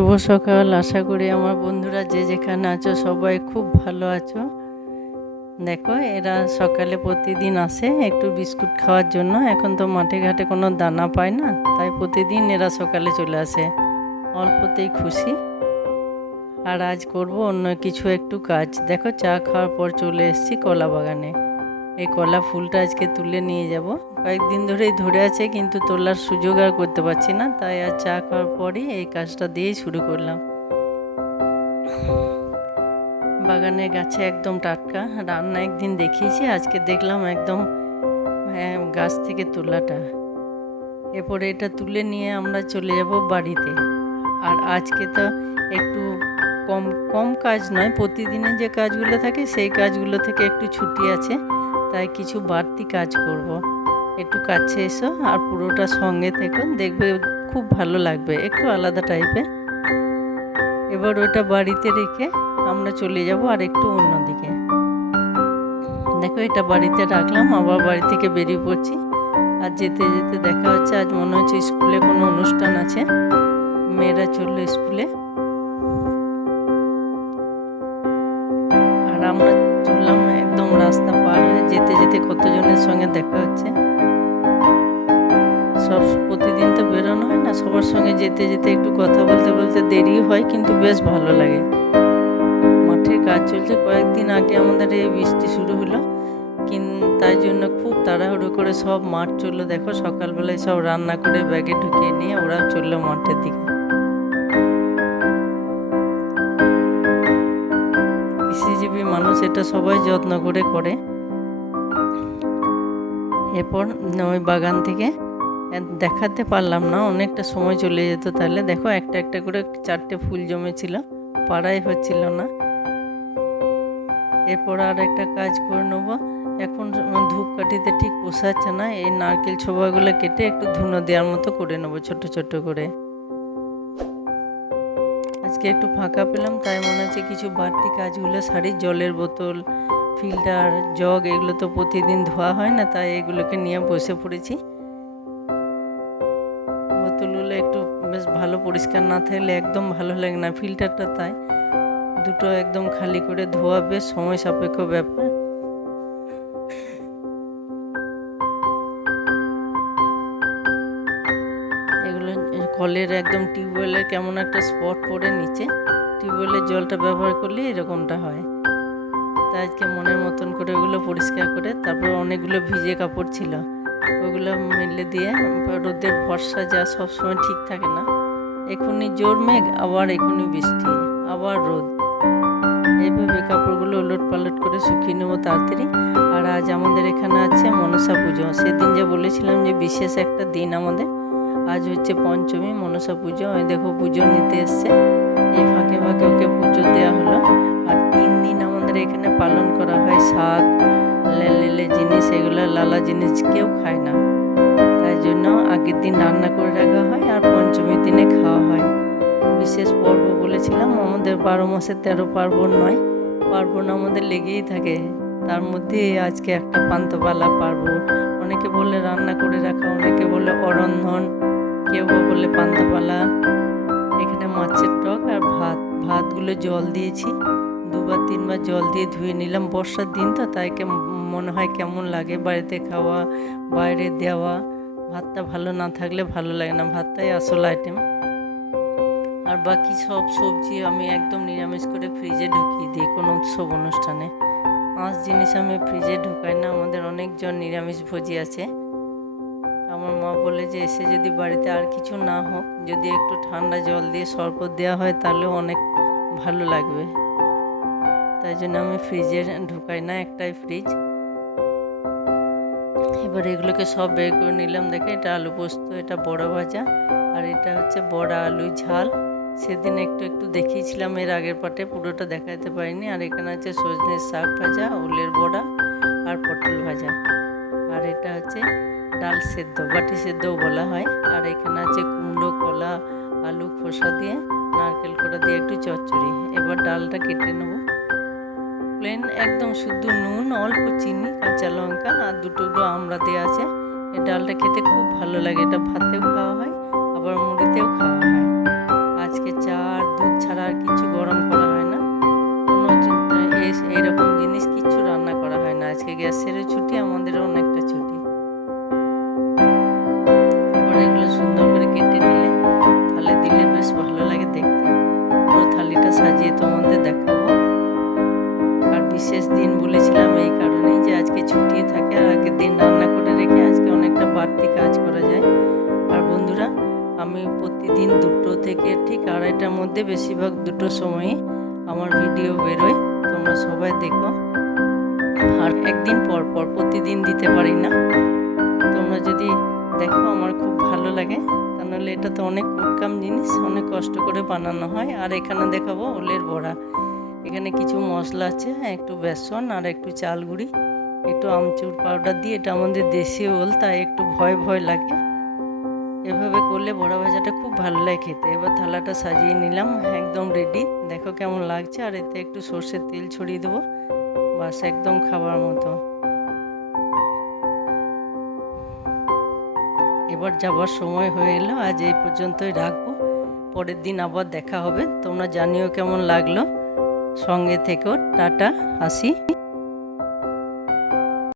শুভ সকাল। আশা করি আমার বন্ধুরা যে যেখানে আছো সবাই খুব ভালো আছো। দেখো এরা সকালে প্রতিদিন আসে একটু বিস্কুট খাওয়ার জন্য। এখন তো মাঠে ঘাটে কোনো দানা পায় না, তাই প্রতিদিন এরা সকালে চলে আসে। অল্পতেই খুশি। আর আজ করব অন্য কিছু একটু কাজ। দেখো চা খাওয়ার পর চলে এসেছি কলা বাগানে। এই কলা ফুলটা আজকে তুলে নিয়ে যাব। কয়েকদিন ধরেই ধরে আছে কিন্তু তোলার সুযোগ আর করতে পারছি না, তাই আর চা খাওয়ার পরই এই কাজটা দিয়েই শুরু করলাম। বাগানের গাছে একদম টাটকা। রান্না একদিন দেখিয়েছি, আজকে দেখলাম একদম গাছ থেকে তোলাটা। এরপরে এটা তুলে নিয়ে আমরা চলে যাব বাড়িতে। আর আজকে তো একটু কম কম কাজ নয়, প্রতিদিনের যে কাজগুলো থাকে সেই কাজগুলো থেকে একটু ছুটি আছে, তাই কিছু বাড়তি কাজ করব। একটু কাছে এসো আর পুরোটা সঙ্গে থেকো, দেখবে খুব ভালো লাগবে, একটু আলাদা টাইপের। এবার ওইটা বাড়িতে রেখে আমরা চলে যাব আর একটু অন্যদিকে। দেখো এটা বাড়িতে রাখলাম, আবার বাড়ি থেকে বেরিয়ে পড়ছি। আর যেতে যেতে দেখা হচ্ছে আজ মনে হচ্ছে স্কুলে কোনো অনুষ্ঠান আছে, মেয়েরা চললো স্কুলে। আর আমরা চললাম একদম রাস্তা পার হয়ে। যেতে যেতে কতজনের সঙ্গে দেখা হচ্ছে। সব প্রতিদিন তো বেরোনো হয় না, সবার সঙ্গে যেতে যেতে একটু কথা বলতে বলতে দেরি হয়, কিন্তু বেশ ভালো লাগে। মাঠের কাজ চলছে। কয়েকদিন আগে আমাদের এই বৃষ্টি শুরু হলো, তাই জন্য খুব তাড়াহুড়ো করে সব মাঠ চললো। দেখো সকালবেলায় সব রান্না করে ব্যাগে ঢুকিয়ে নিয়ে ওরা চললো মাঠের দিকে। কৃষিজীবী মানুষ, এটা সবাই যত্ন করে করে। এরপর ওই বাগান থেকে দেখাতে পারলাম না, অনেকটা সময় চলে যেত তাহলে। দেখো একটা একটা করে 4টে ফুল জমেছিল, পাড়াই হচ্ছিল না। এরপর আর একটা কাজ করে নেবো। এখন ধূপকাঠিতে ঠিক পোষাচ্ছে না, এই নারকেল ছোবাগুলো কেটে একটু ধুনো দেওয়ার মতো করে নেবো ছোট ছোট করে। আজকে একটু ফাঁকা পেলাম, তাই মনে হচ্ছে কিছু বাড়তি কাজগুলো সারি। জলের বোতল, ফিল্টার, জগ এগুলো তো প্রতিদিন ধোয়া হয় না, তাই এগুলোকে নিয়ে বসে পড়েছি। বোতলগুলো একটু বেশ ভালো পরিষ্কার না থাকলে একদম ভালো লাগে না, ফিল্টারটা তাই। দুটো একদম খালি করে ধোয়া বেশ সময় সাপেক্ষ ব্যাপার। এগুলো কলের একদম টিউবওয়েলের কেমন একটা স্পট পড়ে নিচে, টিউবওয়েলের জলটা ব্যবহার করলে এরকমটা হয়। তাই আজকে মনের মতন করে ওগুলো পরিষ্কার করে, তারপর অনেকগুলো ভিজে কাপড় ছিল ওগুলো মেলে দিয়ে। রোদের ভরসা যা সবসময় ঠিক থাকে না, এখনই জোর মেঘ, আবার এখনই বৃষ্টি, আবার রোদ, এইভাবে কাপড়গুলো ওলট পালট করে শুকিয়ে নেবো তাড়াতাড়ি। আর আজ আমাদের এখানে আছে মনসা পুজো। সেদিন যে বলেছিলাম যে বিশেষ একটা দিন আমাদের, আজ হচ্ছে পঞ্চমী, মনসা পুজো। ওই দেখো পুজো নিতে এসছে, এই ফাঁকে ফাঁকে ওকে পুজো দেওয়া হলো। আর 3 দিন আমাদের এখানে পালন করা হয়। শাক, লেলে জিনিস, এগুলো লালা জিনিস কেউ খায় না, তাই জন্য আগের দিন রান্না করে রাখা হয় আর পঞ্চমীর দিনে খাওয়া হয়। বিশেষ পর্ব বলেছিলাম, আমাদের 12 মাসে 13 পার্বণ নয়, পার্বণ আমাদের লেগেই থাকে। তার মধ্যে আজকে একটা পান্তাবালা পার্বণ। অনেকে বলে রান্না করে রাখা, অনেকে বলে অরন্ধন, কেউ বলে পান্তাবালা। এখানে মাছের টক আর ভাতগুলো জল দিয়েছি, 2-3 বার জল দিয়ে ধুয়ে নিলাম। বর্ষার দিন তো, তাই মনে হয় কেমন লাগে বাড়িতে খাওয়া, বাইরে দেওয়া। ভাতটা ভালো না থাকলে ভালো লাগে না, ভাতটাই আসল আইটেম। আর বাকি সব সবজি আমি একদম নিরামিষ করে ফ্রিজে ঢুকিয়ে দিই কোনো উৎসব অনুষ্ঠানে। মাছ জিনিস আমি ফ্রিজে ঢুকাই না, আমাদের অনেকজন নিরামিষ ভোজী আছে। আমার মা বলে যে এসে যদি বাড়িতে আর কিছু না হোক, যদি একটু ঠান্ডা জল দিয়ে শরবত দেওয়া হয় তাহলেও অনেক ভালো লাগবে। তাই জন্য আমি ফ্রিজে ঢুকাই না, একটাই ফ্রিজ। এবার এগুলোকে সব বের করে নিলাম। দেখে এটা আলু পোস্ত, এটা বড়া ভাজা, আর এটা হচ্ছে বড়া আলু ঝাল। সেদিন একটু একটু দেখিয়েছিলাম এর আগের পাটে, পুরোটা দেখাতে পারিনি। আর এখানে আছে সজনের শাক ভাজা, ওলের বড়া আর পটল ভাজা। আর এটা হচ্ছে ডাল সেদ্ধ, বাটি সেদ্ধও বলা হয়। আর এখানে আছে কুমড়ো, কলা, আলু খোসা দিয়ে, নারকেল কোড়া দিয়ে একটু চচ্চড়ি। এবার ডালটা কেটে নেবো। প্লেন একদম শুদ্ধ নুন, অল্প চিনি, কাঁচা লঙ্কা আর 2 টুকরো আমড়া দেওয়া আছে। এই ডালটা খেতে খুব ভালো লাগে, এটা ভাতেও খাওয়া হয় আবার মুড়িতেও খাওয়া হয়। আজকে চা আর গ্যাসেরও ছুটি, আমাদেরও অনেকটা ছুটি। এবার এগুলো সুন্দর করে কেটে নিলে থালে দিলে বেশ ভালো লাগে দেখতে। পুরো থালিটা সাজিয়ে তোমাদের দেখাবো। আর বিশেষ দিন বলেছিলাম এই কারণেই যে আজকে ছুটি থাকে, আর আগের দিন রান্না করে রেখে আজকে অনেকটা বাড়তি কাজ করা যায়। আর বন্ধুরা, আমি প্রতিদিন 2টো থেকে ঠিক 2:30টার মধ্যে, বেশিরভাগ 2টোর সময়ই আমার ভিডিও বেরোয়, তোমরা সবাই দেখো। আর একদিন পর পর, প্রতিদিন দিতে পারি না। তোমরা যদি দেখো আমার খুব ভালো লাগে, তা নাহলে এটা তো অনেক কুটকাম জিনিস, অনেক কষ্ট করে বানানো হয়। আর এখানে দেখাবো ওলের বড়া। এখানে কিছু মশলা আছে, একটু বেসন আর একটু চাল গুঁড়ি, একটু আমচুর পাউডার দিয়ে, এটা আমাদের দেশি ওল, তাই একটু ভয় ভয় লাগে। এভাবে করলে বড়া ভাজাটা খুব ভালো লাগে খেতে। এবার থালাটা সাজিয়ে নিলাম, একদম রেডি। দেখো কেমন লাগছে। আর এতে একটু সর্ষের তেল ছড়িয়ে দেবো, বাস একদম খাবার মতো। এবার যাবার সময় হয়ে এলো, আজ এই পর্যন্তই রাখবো। পরের দিন আবার দেখা হবে। তোমরা জানিও কেমন লাগলো। সঙ্গে থেকো। টাটা, আসি।